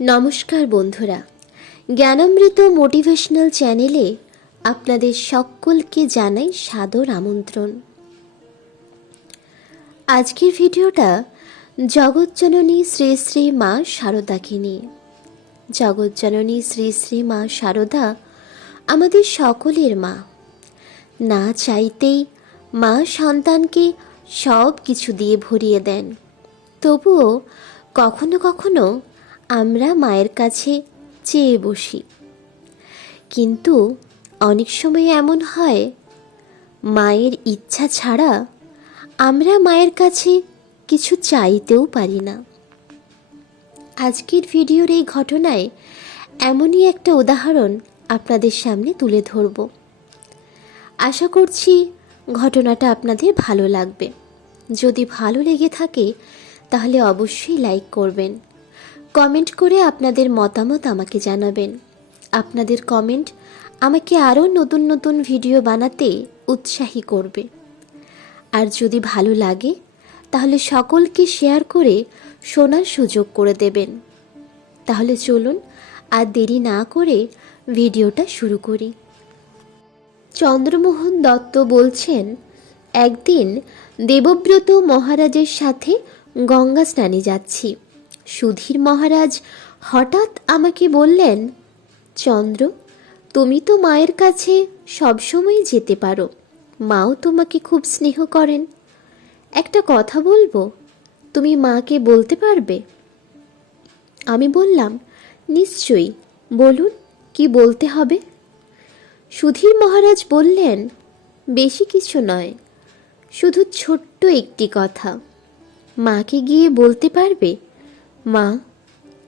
নমস্কার বন্ধুরা, জ্ঞানামৃত মোটিভেশনাল চ্যানেলে আপনাদের সকলকে জানাই সাদর আমন্ত্রণ। আজকের ভিডিওটা জগৎজননী শ্রী শ্রী মা শারদাকে নিয়ে। জগৎজননী শ্রী শ্রী মা শারদা আমাদের সকলের মা। না চাইতেই মা সন্তানকে সব কিছু দিয়ে ভরিয়ে দেন। তবুও কখনো কখনো আমরা মায়ের কাছে চেয়ে বসি, কিন্তু অনেক সময় এমন হয় মায়ের ইচ্ছা ছাড়া আমরা মায়ের কাছে কিছু চাইতেও পারি না। আজকের ভিডিওর এই ঘটনায় এমনই একটা উদাহরণ আপনাদের সামনে তুলে ধরব। আশা করছি ঘটনাটা আপনাদের ভালো লাগবে। যদি ভালো লেগে থাকে তাহলে অবশ্যই লাইক করবেন, কমেন্ট করে আপনাদের মতামত আমাকে জানাবেন। আপনাদের কমেন্ট আমাকে আরও নতুন নতুন ভিডিও বানাতে উৎসাহী করবে। আর যদি ভালো লাগে তাহলে সকলকে শেয়ার করে শোনার সুযোগ করে দেবেন। তাহলে চলুন আর দেরি না করে ভিডিওটা শুরু করি। চন্দ্রমোহন দত্ত বলছেন, একদিন দেবব্রত মহারাজের সাথে গঙ্গা স্নানে যাচ্ছি। সুধীর মহারাজ হঠাৎ আমাকে বললেন, চন্দ্র, তুমি তো মায়ের কাছে সবসময় যেতে পারো, মাও তোমাকে খুব স্নেহ করেন। একটা কথা বলবো, তুমি মাকে বলতে পারবে? আমি বললাম, নিশ্চয়ই, বলুন কি বলতে হবে। সুধীর মহারাজ বললেন, বেশি কিছু নয়, শুধু ছোট্ট একটি কথা। মাকে গিয়ে বলতে পারবে, মা,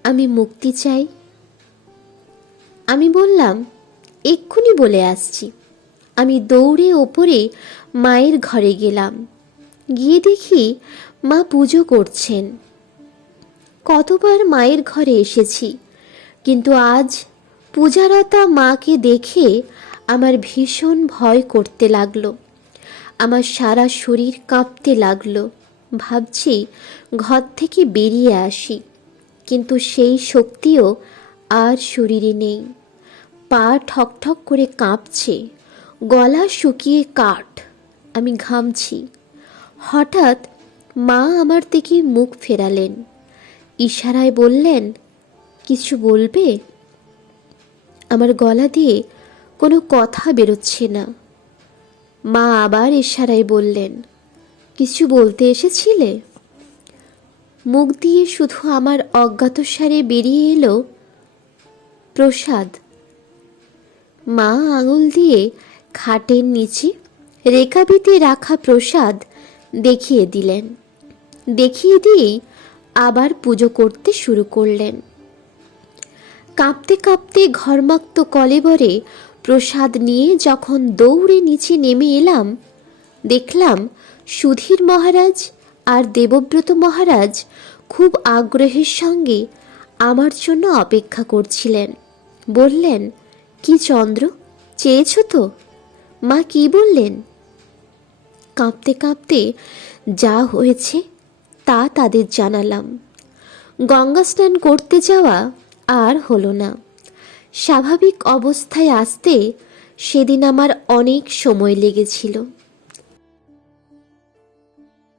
আমি মুক্তি চাই। আমি বললাম, এক্ষুনি বলে আসছি। আমি দৌড়ে ওপরে মায়ের ঘরে গেলাম। গিয়ে দেখি মা পুজো করছেন। কতবার মায়ের ঘরে এসেছি, কিন্তু আজ পূজারতা মাকে দেখে আমার ভীষণ ভয় করতে লাগলো। আমার সারা শরীর কাঁপতে লাগলো। ভাবছি ঘর থেকে বেরিয়ে আসি, কিন্তু সেই শক্তিও আর শরীরে নেই। পা ঠকঠক করে কাঁপছে, গলা শুকিয়ে কাঠ, আমি ঘামছি। হঠাৎ মা আমার দিকে মুখ ফেরালেন, ইশারায় বললেন, কিছু বলবে? আমার গলা দিয়ে কোনো কথা বেরোচ্ছে না। মা আবার ইশারায় বললেন, কিছু বলতে এসেছিলে? মুখ দিয়ে শুধু আমার অজ্ঞাতসারে বেরিয়ে এলো, প্রসাদ। মা আঙুল দিয়ে খাটের নিচে রেখাবিতে রাখা প্রসাদ দেখিয়ে দিলেন। দেখিয়ে দিয়েই আবার পুজো করতে শুরু করলেন। কাঁপতে কাঁপতে ঘর্মাক্ত কলেবরে প্রসাদ নিয়ে যখন দৌড়ে নিচে নেমে এলাম, দেখলাম সুধীর মহারাজ আর দেবব্রত মহারাজ খুব আগ্রহের সঙ্গে আমার জন্য অপেক্ষা করছিলেন। বললেন, কি চন্দ্র, চেয়েছ তো? মা কি বললেন? কাঁপতে কাঁপতে যা হয়েছে তা তাদের জানালাম। গঙ্গা স্নান করতে যাওয়া আর হলো না। স্বাভাবিক অবস্থায় আসতে সেদিন আমার অনেক সময় লেগেছিল।